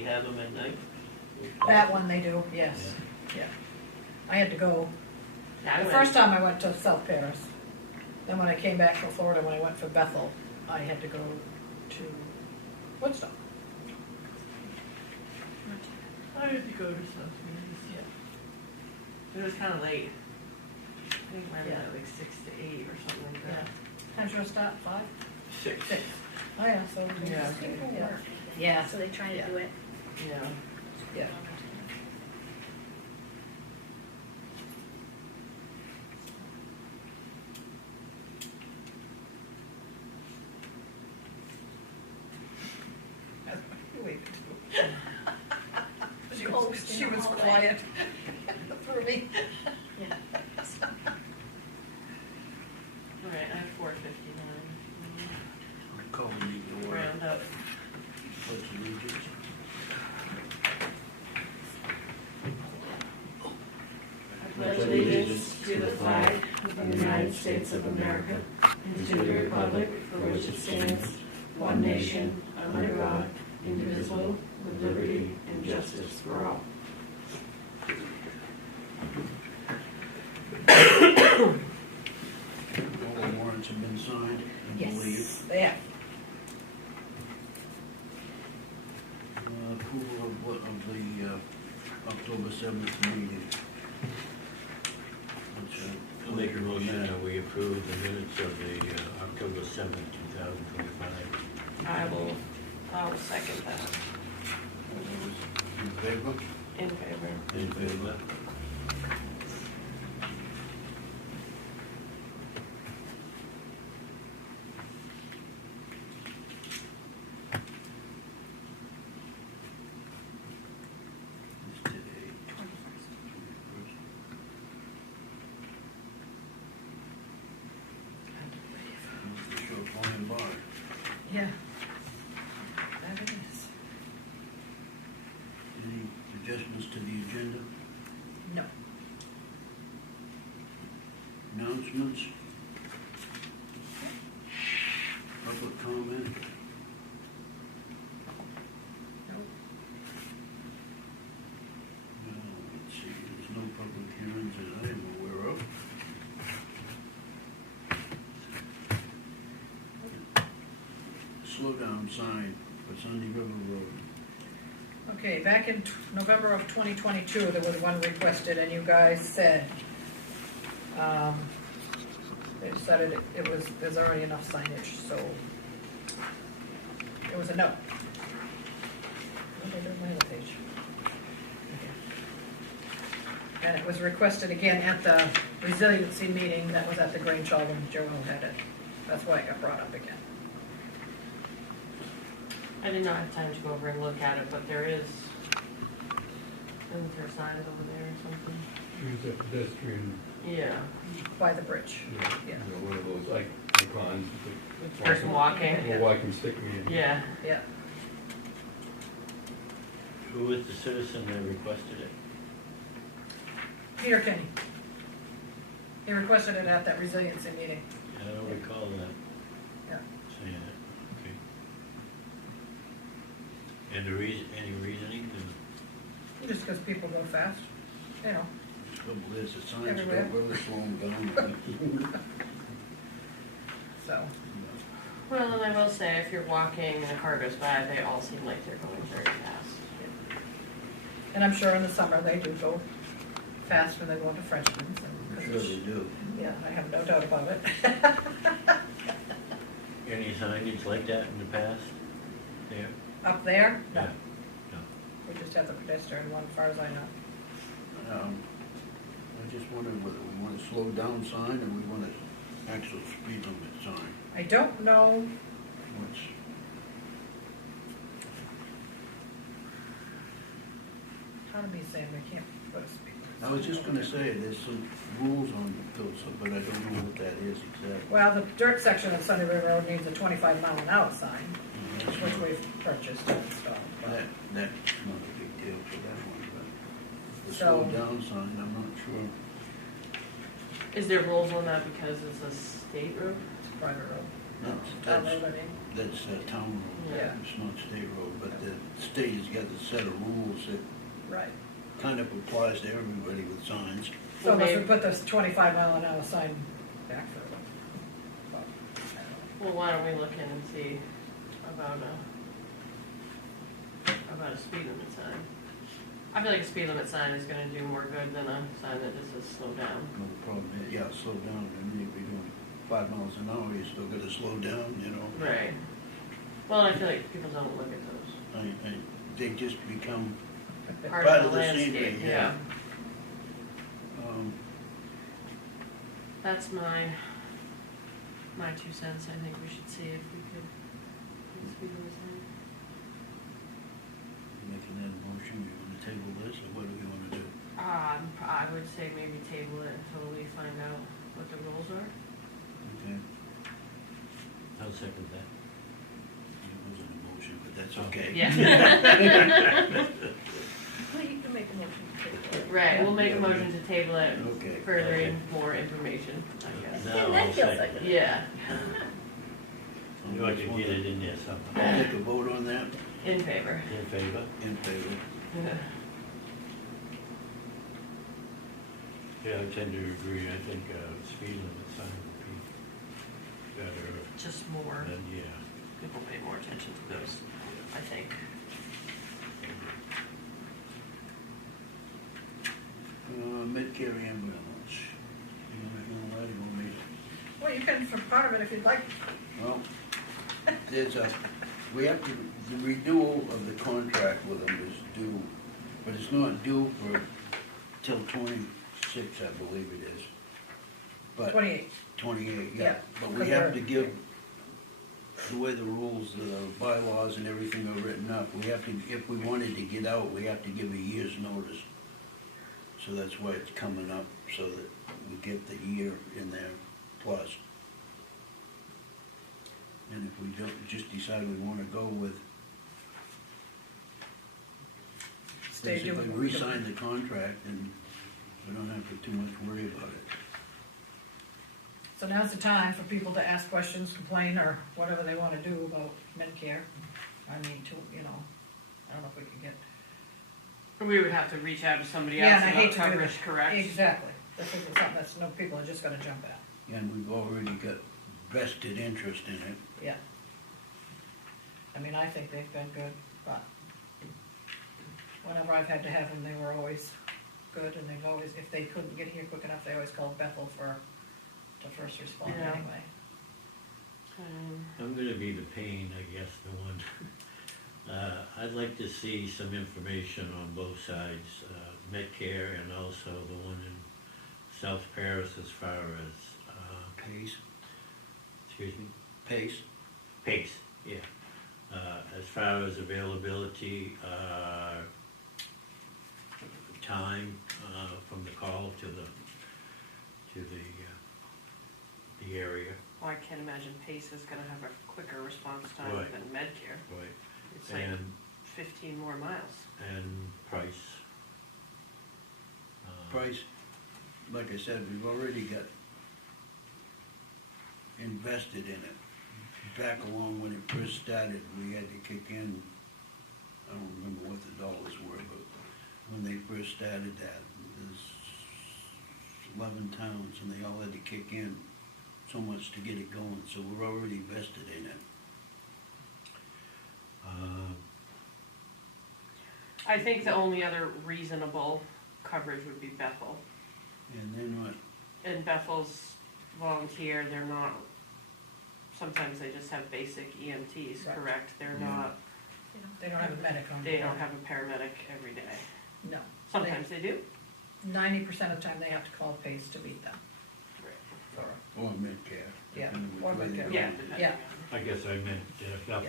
already have them at night? That one they do, yes, yeah. I had to go, I the went- first time I went to South Paris. Then when I came back from Florida, when I went for Bethel, I had to go to Woodstock. I had to go to South Paris. Yeah. It was kind of late. I think mine was Yeah. at like 6 to 8 or something like Yeah. that. Time's your start, 5? 6. 6. Oh, yeah, so. Yeah. People Yeah. work, Yeah, so they try to Yeah. do it. Yeah. yeah. Wait. She was, Ghost in she the was hallway. quiet for me. Yeah. All right, I have 4:59. I call the meeting to order. Round up. Pledge allegiance. I pledge allegiance to the flag of the United States of America and to the republic for which it stands, one nation, under God, indivisible, with liberty and justice for all. All the warrants have been signed, I believe. Yes, yeah. Approval of what, of the October 7th meeting. I'll make a motion that we approve the minutes of the October 7th, 2025. I'll second that. All those in favor? In favor. In favor? It's today. 21st. Must be short flying by. Yeah. That it is. Any adjustments to the agenda? No. Announcements? Public comment? Nope. Let's see, there's no public hearings that I am aware of. Slow down sign for Sunday River Road. Okay, back in November of 2022, there was one requested, and you guys said, they decided there's already enough signage, so it was a no. What did I do on my other page? Okay. And it was requested again at the resiliency meeting that was at the Grange Hall when Joel had it. That's why it got brought up again. I did not have time to go over and look at it, but there is, isn't there signs over there or something? Use a pedestrian, Yeah. By the bridge. you Yeah. know, one of those like icons. Person walking. A walking stick man. Yeah. Yeah. Who was the citizen that requested it? Peter Kenny. He requested it at that resiliency meeting. I don't recall that, Yeah. saying it, okay. And the reason, any reasoning? Just because people go fast, you know. Trouble is, the signs Everywhere. don't really slow them down. So, Well, and I will say, if you're walking and a car goes by, they all seem like they're going very fast. and I'm sure in the summer they do go fast when they go into Frenchman's. I'm sure they do. Yeah, I have no doubt about it. Any signage like that in the past? There? Up there, no. Yeah. No. We just have the pedestrian one, as far as I know. I just wondered whether we want a slow down sign or we want an actual speed limit sign. I don't know, Which, how to be saying, I can't put a speaker. I was just gonna say, there's some rules on those, but I don't know what that is exactly. Well, the dirt section of Sunny River Road needs a 25-mile-an-hour sign, That's which not- we've purchased and installed. That's not a big deal for that one, but the So- slow down sign, I'm not sure. Is there rules on that because it's a state road? It's a private road. No, Town that's, road, I mean. that's town road. Yeah. It's not state road, but the state has got a set of rules that Right. kind of applies to everybody with signs. So unless we Maybe- put this 25-mile-an-hour sign back further. Well, I don't know. Well, why don't we look in and see about a speed limit sign? I feel like a speed limit sign is gonna do more good than a sign that just says slow down. No problem, yeah, slow down, I mean, if you're doing 5 miles an hour, you still gotta slow down, you know. Right. Well, I feel like people don't look at those. They just become, Part Part of of the the landscape, scenery, yeah. um, That's my 2 cents. I think we should see if we could put a speed limit sign. making that motion, you wanna table this, or what do we wanna do? I would say maybe table it until we find out what the rules are. Okay, I'll second that. it wasn't a motion, but that's okay. Yeah. Well, you can make a motion to table it. Right, we'll make a motion to table it, Okay. furthering more information, I guess. Now I'll second it. Yeah, You ought to get it in there somehow. I'll take a vote on that, in favor. In favor? in favor. Yeah, I tend to agree. I think speed limit sign would be better Just more, than, yeah. people pay more attention to those, I think. Mid-care ambulance, you know, that, you want me to? Well, you can for part of it if you'd like. Well, we have to, the renewal of the contract with them is due, but it's not due for, till 26, I believe it is. But 28. 28, Yeah, yeah, but we because have we're- to give, the way the rules, the bylaws and everything are written up, we have to, if we wanted to get out, we have to give a year's notice. So that's why it's coming up, so that we get the year in there plus. And if we don't, just decide we wanna go with, Stay basically doing. re-sign the contract, and we don't have to too much worry about it. So now's the time for people to ask questions, complain, or whatever they wanna do about Medicare. I mean, I don't know if we can get. We would have to reach out to somebody Yeah, else and I about hate to do coverage, that. correct? Exactly. This isn't something that's, no people are just gonna jump at. And we've already got vested interest in it. Yeah. I mean, I think they've been good, but whenever I've had to have them, they were always good, and they've always, if they couldn't get here quick enough, they always called Bethel to first respond Yeah. anyway. I'm gonna be the pain, I guess, the one. I'd like to see some information on both sides, Medicare and also the one in South Paris as far as, Pace, excuse me? pace, Pace, yeah. As far as availability, time, from the call to the area. Well, I can't imagine Pace is gonna have a quicker response time Right. than Medicare. Right. It's like And, 15 more miles. and price. price, like I said, we've already got invested in it. Back along when it first started, we had to kick in, I don't remember what the dollars were, but when they first started that, there's 11 towns and they all had to kick in so much to get it going, so we're already vested in it. I think the only other reasonable coverage would be Bethel. And then what, And Bethel's volunteer, they're not, sometimes they just have basic EMTs, Right. correct? They're Yeah. not, They don't have a medic on. they board. don't have a paramedic every day. No. Sometimes they do. 90% of the time, they have to call Pace to meet them. For, or Medicare. Yeah, depending or which way they Medicare. go. Yeah, depending Yeah. on. I guess I meant Bethel.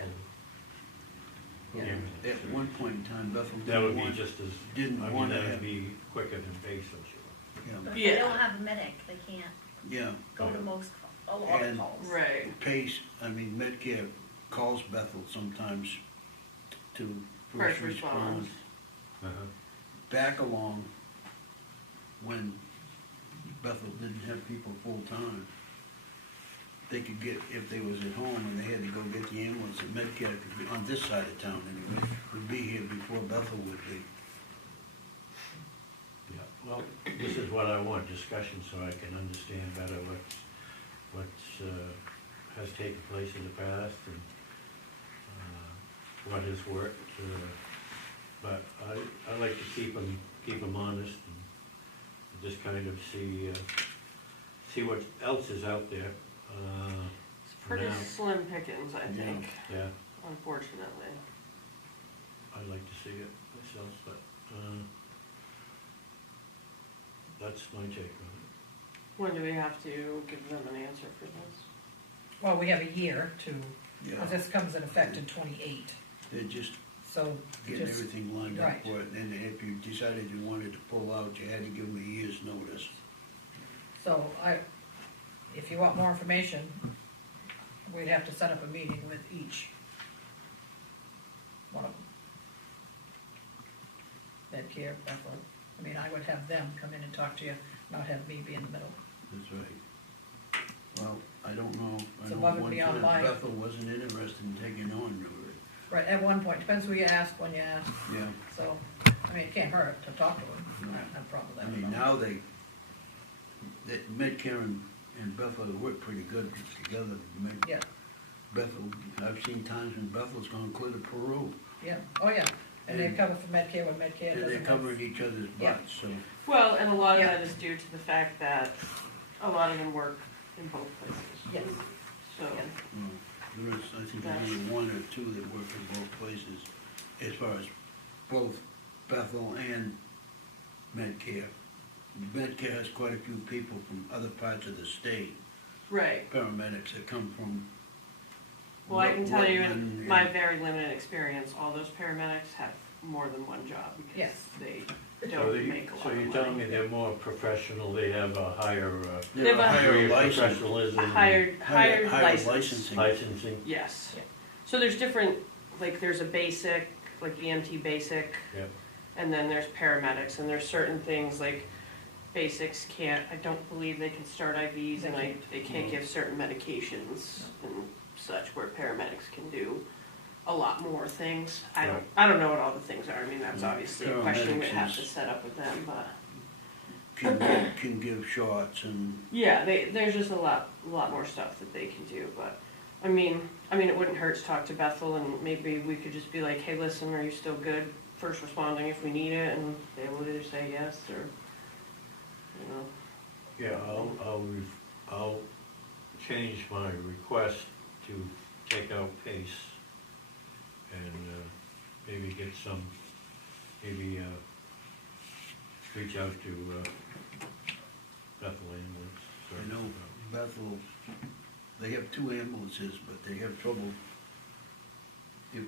Yeah. At one point in time, Bethel That didn't would be want, just as, didn't I mean, wanna that would have- be quicker than base, I'm sure. yeah, But if Yeah. they don't have a medic, they can't yeah. go to most, a lot of And- calls. Right. Pace, I mean, Medicare calls Bethel sometimes to First first respond. response. Uh-huh. Back along, when Bethel didn't have people full-time, they could get, if they was at home and they had to go get the ambulance, and Medicare could be, on this side of town anyway, would be here Bethel would be. Yeah, well, this is what I want, discussion, so I can understand better has taken place in the past and, what has worked, but I like to keep them honest and just kind of see what else is out there, It's pretty now. slim pickings, I Yeah. think, Yeah, unfortunately. I'd like to see it myself, but, that's my take on it. When do we have to give them an answer for this? Well, we have a year to, Yeah, because this comes in effect in 28, they're just so getting just, everything lined up right. for it, and then if you decided you wanted to pull out, you had to give them a year's notice. so if you want more information, we'd have to set up a meeting with each one of them. Medcare, Bethel, I mean, I would have them come in and talk to you, not have me be in the middle. That's right. Well, I don't know, I So know what would one be on time my- Bethel wasn't interested in taking on Newry. Right, at one point, depends who you ask, when you ask, Yeah, so, I mean, it can't hurt to talk to them, I don't have a problem with I that. mean, now that Medcare and Bethel work pretty good together. Yeah, Bethel, I've seen times when Bethel's gone clear to Peru, yeah, oh, yeah, and they And- cover for Medcare when Medcare and they're doesn't. covering each other's Yeah. butts, so. Well, and a lot of Yeah. that is due to the fact that a lot of them work in both places. Yes, So, yeah. I think there's only one or two that work in both places, as far as both Bethel and Medcare. Medcare has quite a few people from other parts of the state, right. paramedics that come from. Well, I can tell you in Rutland, my and- very limited experience, all those paramedics have more than one job because Yes. they So don't make a lot so of you're telling me money. they're more professional, they have a higher, They They have have a a higher degree of license. professionalism. Hired Higher license. licensing. Licensing, Yes. Yeah. So there's different, like there's a basic, like EMT basic, yep, and then there's paramedics, and there's certain things like basics can't, I don't believe they can start IVs, and they can't give certain medications and such, where paramedics can do a lot more things. I don't know what all the things are, I mean, that's obviously a question we'd have to Paramedics set up with them, but. Can give shots and, Yeah, there's just a lot more stuff that they can do, but, I mean, it wouldn't hurt to talk to Bethel, and maybe we could just be like, hey, listen, are you still good first responding if we need it, and they will either say yes, or, you know. yeah, I'll change my request to take out PACE and, maybe get some, reach out to, Bethel ambulance. I know Bethel, they have two ambulances, but they have trouble. If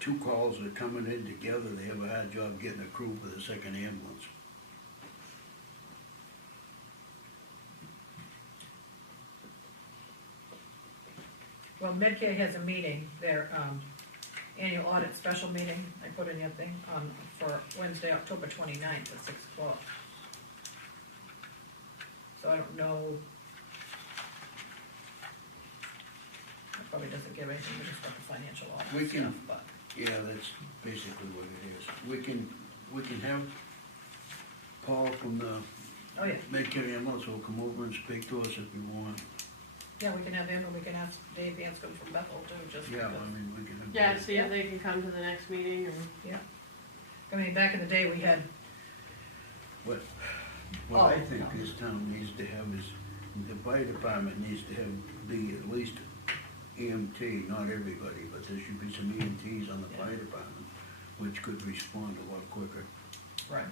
two calls are coming in together, they have a hard job getting a crew for the second ambulance. Well, Medcare has a meeting, their, annual audit special meeting, I put in your thing, for Wednesday, October 29th at 6:00. So I don't know. It probably doesn't give anything, we just got the financial We audit can- stuff, but, Yeah, that's basically what it is. We can have Paul from the oh, yeah, Medicare ambulance will come over and speak to us if we want. yeah, we can have him, and we can ask Dave Anscombe from Bethel too, just Yeah, because. I mean, we can have. Yeah, see if they can come to the next meeting, or. Yeah. I mean, back in the day, we had, What Oh, I think no. this town needs to have is, the fire department needs to have, be at least EMT, not everybody, but there should be some EMTs on the Yeah. fire department, which could respond a lot quicker. right,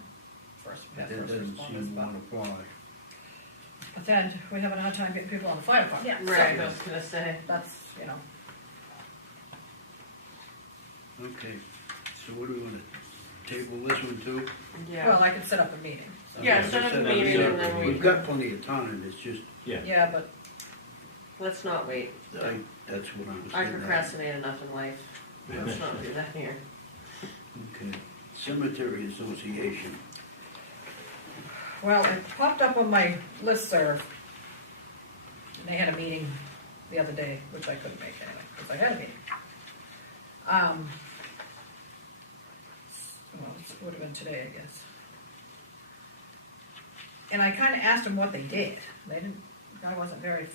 first, But yeah, that first doesn't seem responders, to wanna but, apply. but then, we're having a hard time getting people on the fire department. Yeah. Right, I was gonna say. That's, you know, Okay, so what do we wanna, table this one too? Yeah. well, I can set up a meeting, so. Yeah, Okay, set up a so meeting and then we We've got plenty of time, it's just, yeah. Yeah, but, Let's not wait. that's what I was I getting at. procrastinate enough in life. Let's not do that here. Okay, Cemetery Association, well, it popped up on my listserv. And they had a meeting the other day, which I couldn't make anyway, because I had a meeting. It would've been today, I guess. And I kinda asked them what they did. They didn't, I wasn't very,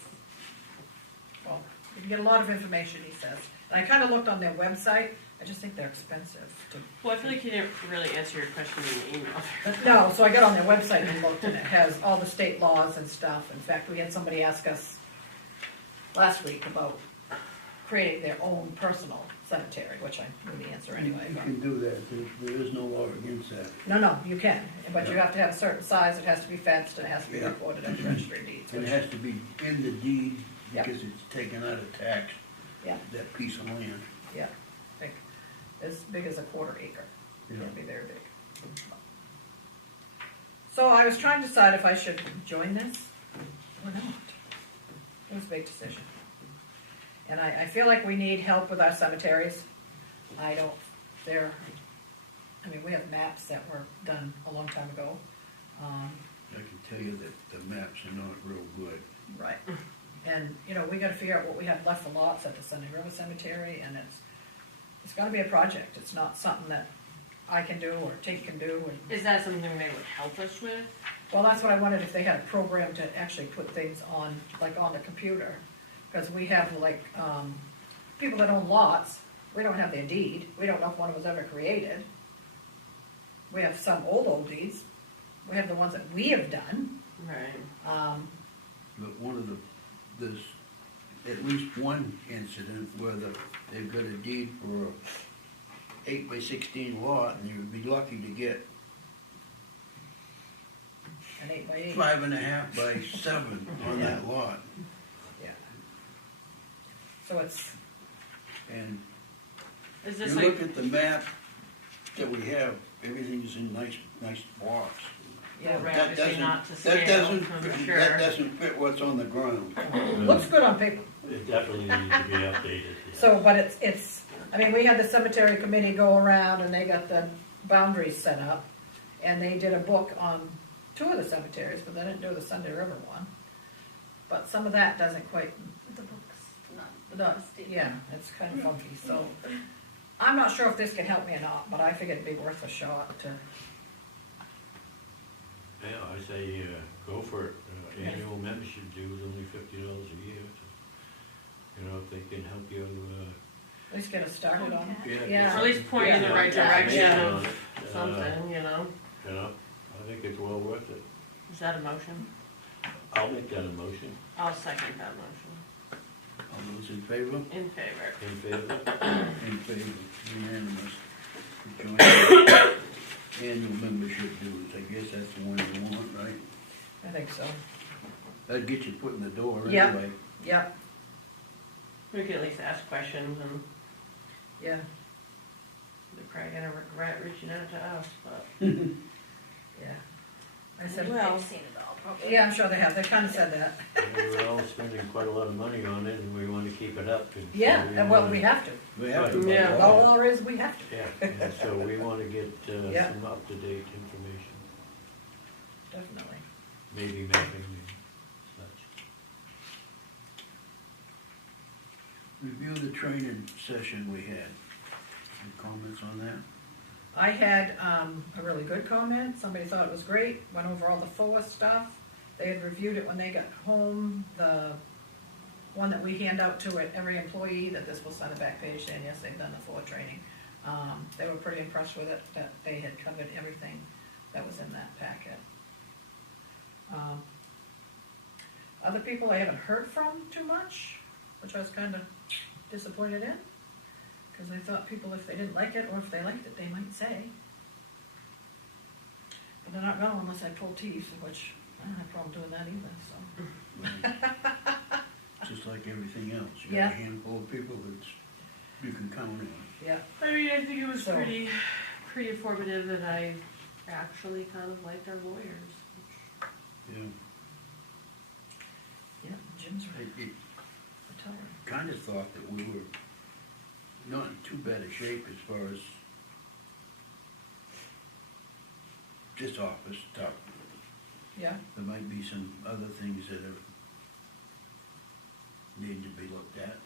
well, you can get a lot of information, he says. And I kinda looked on their website, I just think they're expensive to. Well, I feel like you didn't really answer your question in the email. No, so I got on their website and looked, and it has all the state laws and stuff. In fact, we had somebody ask us last week about creating their own personal cemetery, which I knew the answer anyway. You but- can do that, there is no law against that. No, you can, but you have to have a certain size, it has to be fenced, and it has to be Yeah. recorded at the registry of deeds. And it has to be in the deed, Yep. because it's taken out of tax, Yeah, that piece of land. yeah, like, as big as a quarter acre, Yeah. it'll be very big. So I was trying to decide if I should join this or not. It was a big decision. And I feel like we need help with our cemeteries. I don't, we have maps that were done a long time ago. I can tell you that the maps are not real good. Right. And, we gotta figure out what we have left for lots at the Sunday River Cemetery, and it's gotta be a project. It's not something that I can do or Tate can do. And, Is that something they would help us with? well, that's what I wanted, if they had a program to actually put things on, like on the computer. Because we have people that own lots, we don't have their deed. We don't know if one was ever created. We have some old deeds. We have the ones that we have done. Right. But there's at least one incident where they've got a deed for a 8x16 lot, and you'd be lucky to get An 8x8. 5.5 by 7 on that lot. Yeah. So it's, And Is you this look like, at the map that we have, everything's in nice blocks. yeah, Right. That Obviously doesn't- not to that scale, doesn't I'm fit- sure. That doesn't fit what's on the ground. looks good on paper. It definitely needs to be updated. yeah. So, but it's, we had the cemetery committee go around and they got the boundaries set up. And they did a book on 2 of the cemeteries, but they didn't do the Sunday River one. But some of that doesn't quite, The book's not. not, yeah, it's kind of funky, so. I'm not sure if this can help me or not, but I figured it'd be worth a shot to, Yeah, I say, go for it. Annual membership due is only $50 a year. So, if they can help you, at least get us started on it. yeah. Yeah. or at least point you in the Yeah. right Yeah. direction Yeah. of something, I think it's well worth it. Is that a motion? I'll make that a motion. I'll second that motion. All those in favor? In favor. In favor? In favor, unanimous. To join the annual membership dues, I guess that's the one you want, right? I think so. That'd get you put in the door Yeah. anyway. Yep, We can at least ask questions, and yeah, they're probably gonna regret reaching out to us, but. yeah. I said, Well, They've seen it all, probably. yeah, I'm sure they have, they kinda said that. We're all spending quite a lot of money on it, and we want to keep it up. And so Yeah, and well, wanna- we have to. We have to. by Yeah. law. All there is, we have to, Yeah, and so we want to get Yeah. some up-to-date information, definitely. maybe mapping and such. Review the training session we had. Any comments on that? I had, a really good comment, somebody thought it was great, went over all the FOA stuff. They had reviewed it when they got home, the one that we hand out to every employee, that this will sign the back page saying, yes, they've done the FOA training. They were pretty impressed with it, that they had covered everything that was in that packet. Other people I haven't heard from too much, which I was kinda disappointed in. Cause I thought people, if they didn't like it, or if they liked it, they might say. But they're not going unless I pull teeth, which I don't have a problem doing that either, so. Just like everything else. You got Yeah. a handful of people that you can count on. Yeah, I mean, I think it was So- pretty informative, and I actually kind of liked our lawyers. Yeah. yeah, Jim's I right, I tell her. kind of thought that we were not in too bad a shape as far as just office stuff. Yeah, There might be some other things that are need to be looked at.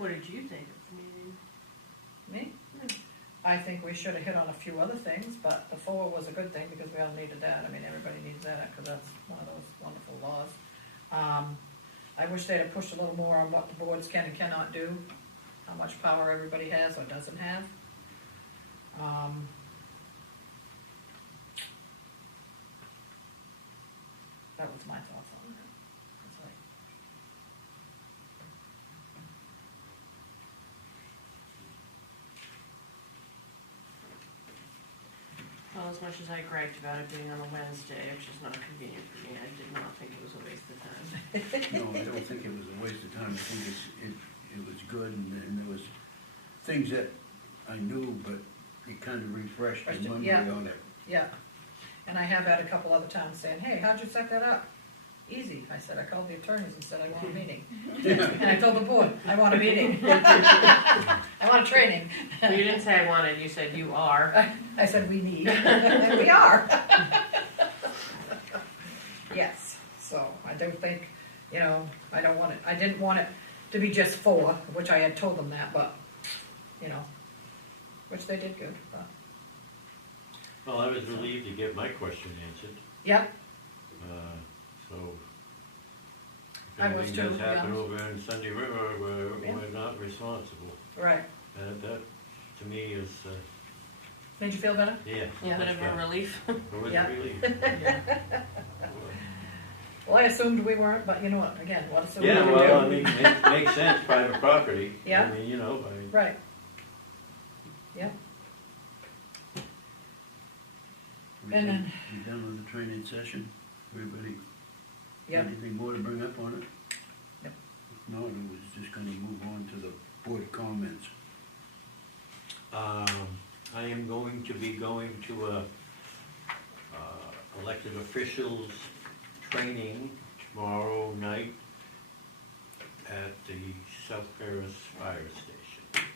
What did you think of the meeting? Me? I think we should have hit on a few other things, but the FOA was a good thing because we all needed that. I mean, everybody needs that because that's one of those wonderful laws. I wish they'd have pushed a little more on what the boards can and cannot do, how much power everybody has or doesn't have. That was my thoughts on that. It's like, Well, as much as I griped about it being on a Wednesday, which is not convenient for me, I did not think it was a waste of time. No, I don't think it was a waste of time. I think it was good, and there was things that I knew, but it kind of refreshed the memory Yeah. on it. yeah. And I have had a couple other towns saying, hey, how'd you set that up? Easy. I said, I called the attorneys and said I want a meeting. And I told the board, I want a meeting. I want a training. You didn't say I wanted, you said you are. I said, we need. And we are. Yes, so I do think, I don't want it, I didn't want it to be just 4, which I had told them that, but, which they did good, but, Well, I was relieved to get my question answered, yep, so. I was If too, anything does to be happen honest. over in Sunday River, Yeah. we're not responsible. right. That, to me, is, Made you feel better? yeah. A bit of a relief. It was Yeah. a relief. Well, I assumed we weren't, but you know what, again, what assume we Yeah, do? well, I mean, it makes sense, private property. Yeah. I mean, Right. Yep, We And done- then- we done with the training session? Everybody, yep, anything more to bring up on it? Yep. If not, it was just gonna move on to the board comments. I am going to be going to a elected officials training tomorrow night at the South Paris Fire Station.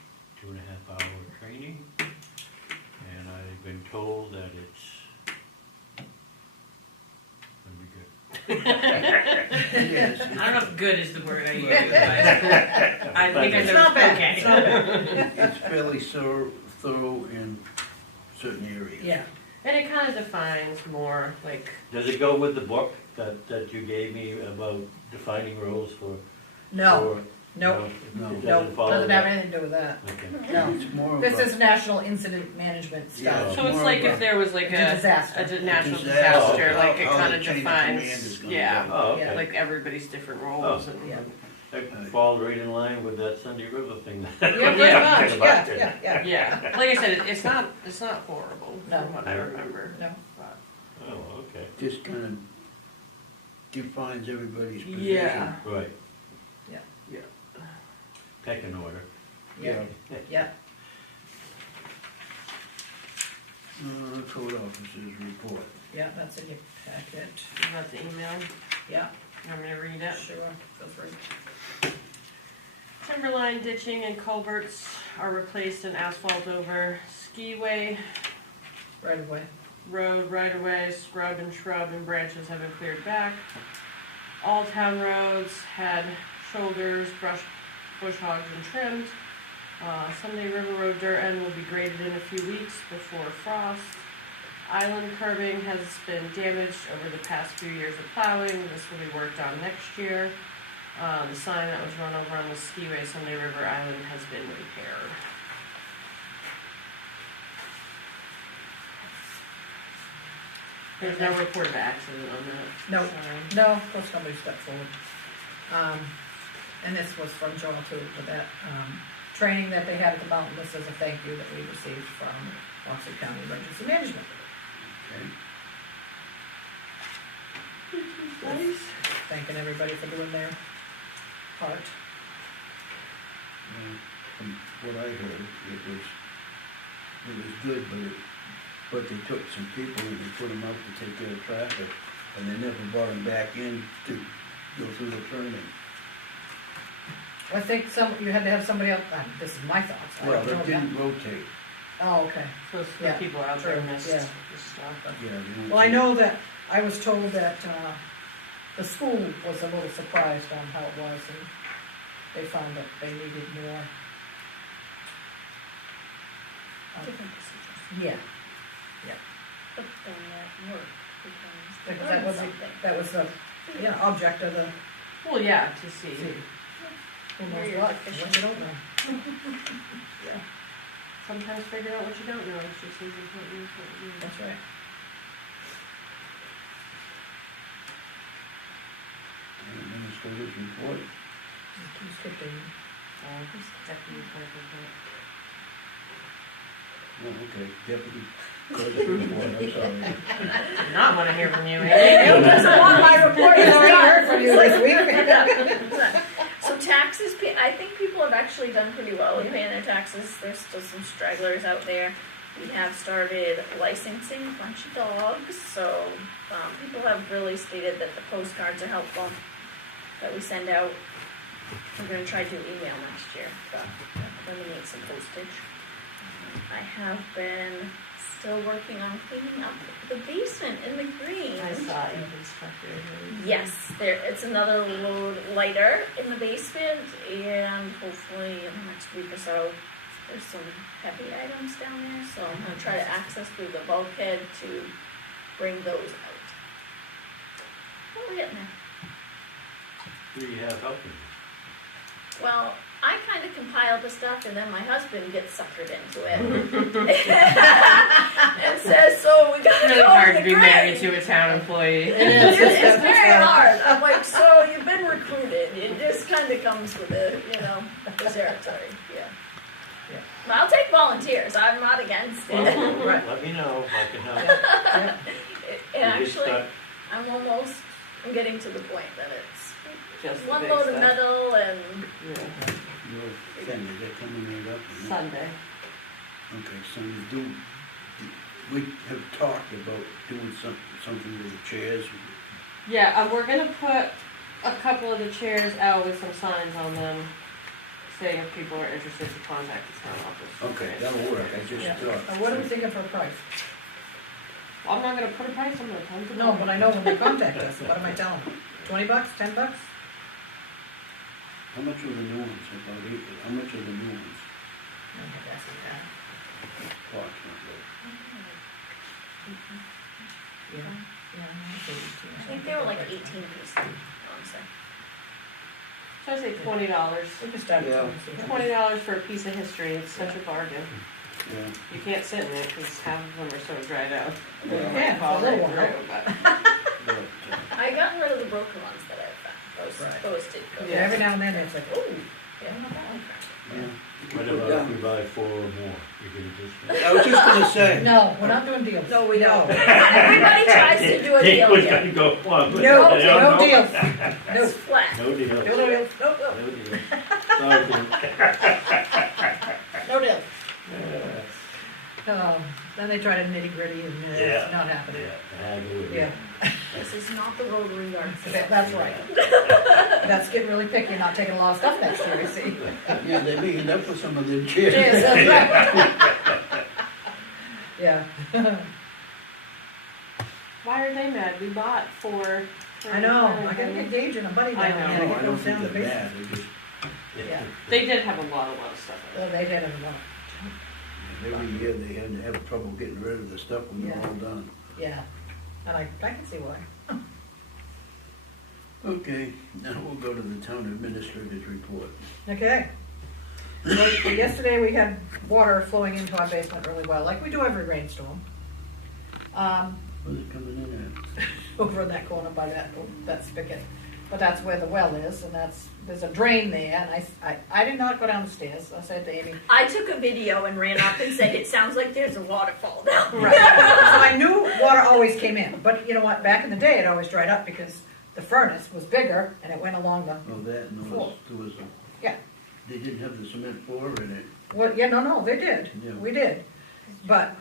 2.5 hour training, and I've been told that it's gonna be good. Yes, I don't know if good is the word I use, but I think I it's said not bad, okay. it's not bad, it's fairly thorough in certain areas. yeah. And it kind of defines more, like, Does it go with the book that you gave me about defining roles for? No, for- nope, No. It no, doesn't follow doesn't have that? anything to do with that, Okay. no. It's more of This a- is national incident management Yeah. stuff. so it's more like of a- if there was like It's a disaster. a natural Disaster. disaster, Oh, like it how kind the of chain of command is defines, gonna yeah, go. Oh, okay. like everybody's different roles Oh. and. Yeah. That falls right in line with that Sunday River thing. Yeah, pretty Yeah. much, yeah. Yeah, like I said, it's not horrible No. from what I remember. No, But, Oh, okay. Just kind of defines everybody's position. yeah. Right. Yeah. Yeah. Pecking order. yeah, yeah, Code officers report. yeah, that's in your packet, Is that the email? yeah, You want me to read it? sure, feel free. Timberline ditching and culverts are replaced and asphalt over. Skiway Right away. road right away, scrub and shrub and branches have been cleared back. All town roads had shoulders, bush hogged and trimmed. Sunday River Road dirt end will be graded in a few weeks before frost. Island curbing has been damaged over the past few years of plowing. This will be worked on next year. The sign that was run over on the skiway Sunday River Island has been repaired. There's no report of accident on that. No. sign. No, of course, nobody stepped forward. And this was from Joel too, with that, training that they had at the mountain. This is a thank you that we received from Roxbury County Emergency Management. Okay. Nice. Thanking everybody for doing their part. From what I heard, it was good, but they took some people and they put them out to take care of traffic, and they never brought them back in to go through the training. I think you had to have somebody else, this is my thoughts. I Well, don't know they didn't rotate. that. Oh, okay. So it's the Yeah, people out there true, missed yeah. the stuff. Yeah. they don't Well, I take- know that, I was told that, the school was a little surprised on how it was, and they found that they needed more. Different procedures. Yeah, But then that work becomes. because that was, that was the, object of the, Well, yeah, to see. who Where knows you're what, deficient. what you don't know. Sometimes figure out what you don't know, it's just as important as what you do. That's right. Administrator's report. You skipped a, Who's deputy clerk report? Oh, okay, deputy clerk's report, I'm sorry. Do not wanna hear from you, Bill Amy. doesn't want my report, he's already heard from you this week. So taxes, I think people have actually done pretty well with paying their taxes. There's still some stragglers out there. We have started licensing a bunch of dogs, so people have really stated that the postcards are helpful that we send out. We're gonna try to email next year, but eliminate some postage. I have been still working on cleaning up the basement in the green. I saw Ethan's truck there. Yes, it's another load lighter in the basement, and hopefully in the next week or so, there's some heavy items down there, so I'm gonna try to access through the bulkhead to bring those out. Well, we're getting there. Who do you have helping? Well, I kinda compile the stuff, and then my husband gets suckered into it. And says, so we gotta It's really go hard in to the be married green. to a town employee. It's very hard. I'm like, so you've been recruited. It just kind of comes with the, the territory. Yeah. Yeah. But I'll take volunteers. I'm not against it. Well, Right. let me know if I can help. Yeah. And You just actually, start- I'm getting to the point that it's Just the one big load of stuff. metal and Yeah. Your thing, is that coming right up? isn't it? Sunday. Okay, so we have talked about doing something with the chairs. Yeah, we're gonna put a couple of the chairs out with some signs on them, saying if people are interested to contact the town office. Okay, that'll work, I just Yeah. thought. Now, what are we thinking for a price? I'm not gonna put a price, I'm gonna tell them. No, but I know when they contact us, what am I telling them? $20, $10? How much are the new ones, how much are the new ones, I'm not asking that. approximately? Yeah, yeah. I think they were like 18 pieces, I wanna say. So I say $20. We can start Yeah. at $20 for a piece of history, it's such a bargain. Yeah, You can't sit in it, because half of them are so dried out. Yeah, They it's might a fall little right while. through, but- but, I got rid of the broken ones that I found. Right. Those did go. Yeah, every now and then it's like, oh, Yeah. yeah. You can What put about down- if we buy 4 or more? You can just. I was just gonna say. no, we're not doing deals. No, we don't. Everybody tries to do a Take deal what's here. gonna go on. but No, they don't no know. deals. No, It's flat. No deal. no deals, no, no. No deal. Sorry, Tim. No deal. Then they try to nitty gritty and it's Yeah. not happening. Yeah, I agree with you. Yeah, This is not the rotary yard sale. that's right. That's getting really picky, not taking a lot of stuff next year, you see. Yeah, they may end up with some of them chairs. Yes, that's right. Yeah, Why are they mad? We bought 4. I know, I gotta get Gage and a buddy I down know. there. No, to I get don't those think down the they're basement. bad, they just, Yeah. They did have a lot of stuff in Well, it. they did it a lot. every year they had to have trouble getting rid of the stuff when they're Yeah. all done. Yeah, and I can see why. Okay, now we'll go to the town administrator's report. Okay. Well, yesterday we had water flowing into our basement really well, like we do every rainstorm. Where's it coming in Over in that corner by that spigot. But that's where the well is, and there's a drain there, and I did not go down the stairs. I said to Amy, I took a video and ran up and said, it sounds like there's a waterfall down. right. So I knew water always came in, but you know what, back in the day it always dried up because the furnace was bigger and it went along the, at? Oh, that, and there was a, yeah. they didn't have the cement pour in it. Well, yeah, no, they did. Yeah. We did. But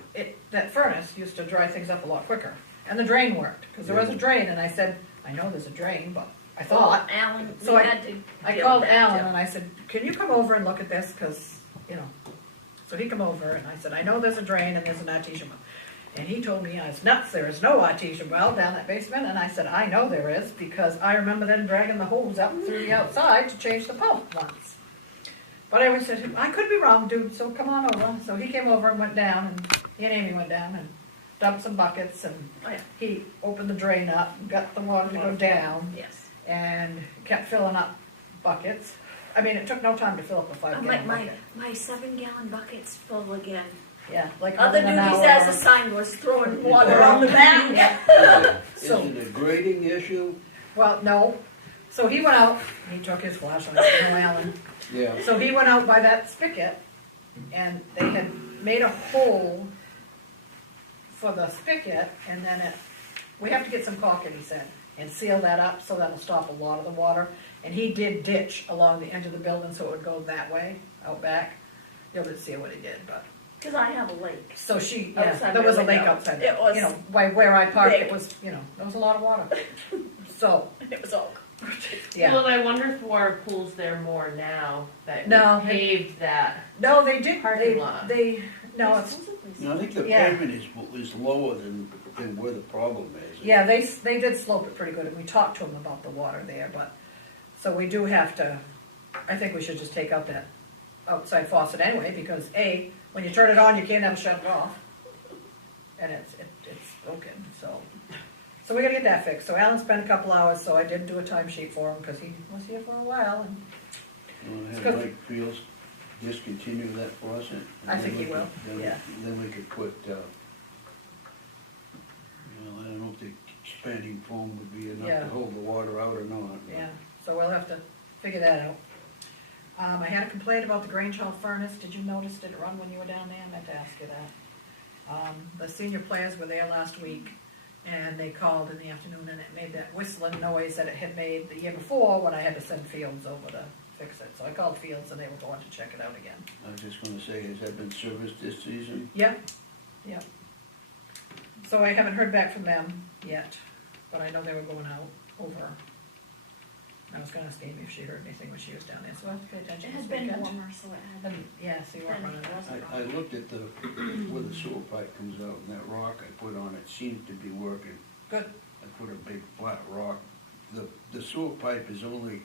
that furnace used to dry things up a lot quicker. And the drain worked, because there was a drain, and I said, I know there's a drain, but I thought. Alan, So we I- had to. I deal called with that, Alan too. and I said, can you come over and look at this, because, so he come over and I said, I know there's a drain and there's an artesian well. And he told me I was nuts, there is no artesian well down that basement, and I said, I know there is, because I remember them dragging the hose up through the outside to change the pump once. But I always said, I could be wrong, dude, so come on over. So he came over and went down, and he and Amy went down and dumped some buckets, and Oh, yeah. he opened the drain up, and got the water to go down, Yes. and kept filling up buckets. I mean, it took no time to fill up a 5-gallon bucket. My 7-gallon bucket's full again. Yeah, like Other within an duties hour. as assigned was throwing water on the back. Is So- it a grading issue? Well, no. So he went out, he took his flashlight, no Allen. Yeah. So he went out by that spigot, and they had made a hole for the spigot, and then we have to get some caulking, he said, and seal that up so that'll stop a lot of the water. And he did ditch along the edge of the building so it would go that way, out back. You'll just see what he did, but. Because I have a lake. So she, Outside yeah, there was a my lake window. outside there. It was You know, by where I parked, big. it was, you know, there was a lot of water. So, It was all. yeah. Well, I wonder if water pools there more now that No, we paved that. No, they did, Parking lot. no, it's, No, I think the Yeah. pavement is lower than where the problem is. yeah, they did slope it pretty good, and we talked to them about the water there, but, so we do have to, I think we should just take out that outside faucet anyway, because A, when you turn it on, you can't ever shut it off. And it's broken, so we gotta get that fixed. So Alan spent a couple hours, so I did do a timesheet for him, because he was here for a while, and We'll It's have good. Mike Fields discontinue that faucet. and I then think we he will, could- then- yeah. Then we could put, I don't know if the expanding foam would be enough Yeah. to hold the water out or not. but- yeah, so we'll have to figure that out. I had a complaint about the Grange Hall furnace. Did you notice, did it run when you were down there? I meant to ask you that. The senior players were there last week, and they called in the afternoon, and it made that whistling noise that it had made the year before when I had to send Fields over to fix it. So I called Fields, and they were going to check it out again. I was just gonna say, has that been serviced this season? Yeah, yeah. So I haven't heard back from them yet, but I know they were going out over. I was gonna ask Amy if she heard anything when she was down there, so I have to pay It attention has this been weekend. warmer, so it had been. Yeah, so you weren't running. I looked at where the sewer pipe comes out, and that rock I put on it seemed to be working. Good. I put a big flat rock. The sewer pipe is only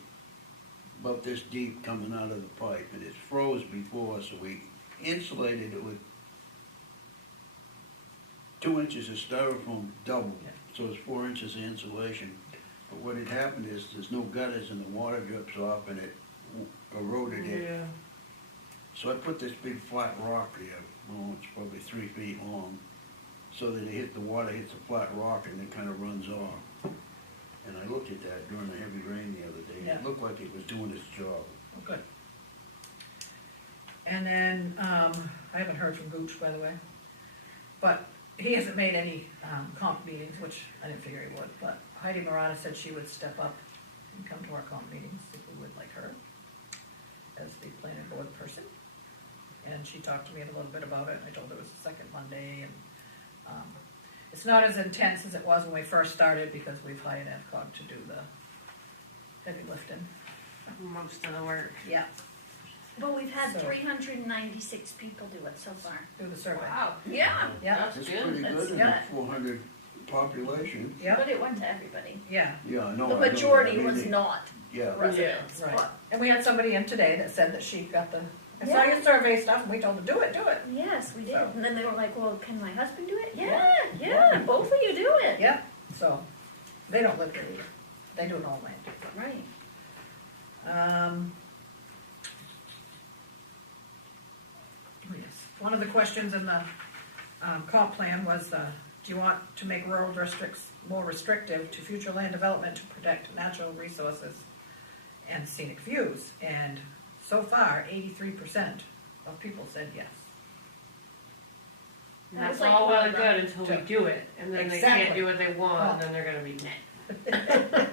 about this deep coming out of the pipe, and it froze before, so we insulated it with 2 inches of styrofoam double, Yeah. so it's 4 inches of insulation. But what had happened is there's no gutters and the water drips off and it eroded it. Yeah. So I put this big flat rock there, well, it's probably 3 feet long, so that the water hits the flat rock and it kind of runs off. And I looked at that during the heavy rain the other day, and Yeah. it looked like it was doing its job. Oh, good. And then, I haven't heard from Gooch, by the way, but he hasn't made any, comp meetings, which I didn't figure he would, but Heidi Murata said she would step up and come to our comp meetings if we would like her as the planning board person. And she talked to me a little bit about it, I told her it was the second Monday, and, it's not as intense as it was when we first started, because we've hired AvCog to do the heavy lifting. Most of the work. Yeah, But we've had So- 396 people do it so far. do the survey. Wow. Yeah. Yeah, That's It's good. pretty That's good in good. a 400 population. yeah, But it went to everybody. yeah. Yeah, I know. The I know. majority I mean, was not Yeah, residents, Right, but and we had somebody in today that said that she got the, I saw Yeah. your survey stuff, and we told her, do it. yes, we did. So- And then they were like, well, can my husband do it? Yeah. Yeah, both of you do it. Yeah, so, they don't live there either, they do it all land. Right. Oh, yes, one of the questions in the, comp plan was, do you want to make rural districts more restrictive to future land development to protect natural resources and scenic views? And so far, 83% of people said yes. And That that's was like all one well of and the- good until we do it, and then they can't Exactly. do what they want, and then they're gonna be mad.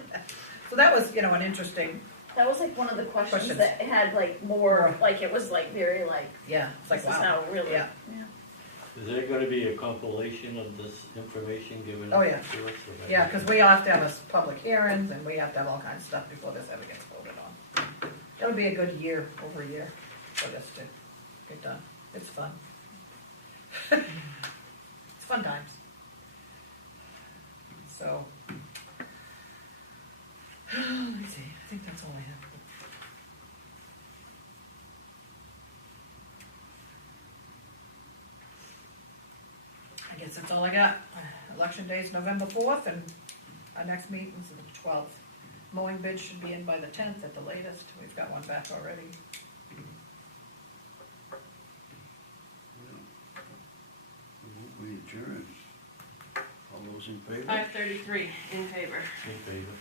So that was, an interesting, That was like one of the questions Questions. that had like more, like it was like very like, yeah, it's like, this is wow. how really. Yeah. Is there gonna be a compilation of this information given Oh, to yeah. us? or that- Yeah, because we all have to have a public hearings, and we have to have all kinds of stuff before this ever gets voted on. That would be a good year, over a year, for this to get done. It's fun. fun times. So, let me see, I think that's all I have. I guess that's all I got. Election day is November 4th, and our next meeting's the 12th. Mowing bids should be in by the 10th at the latest. We've got one back already. We adjourn. All those in favor? 5:33 in favor. In favor.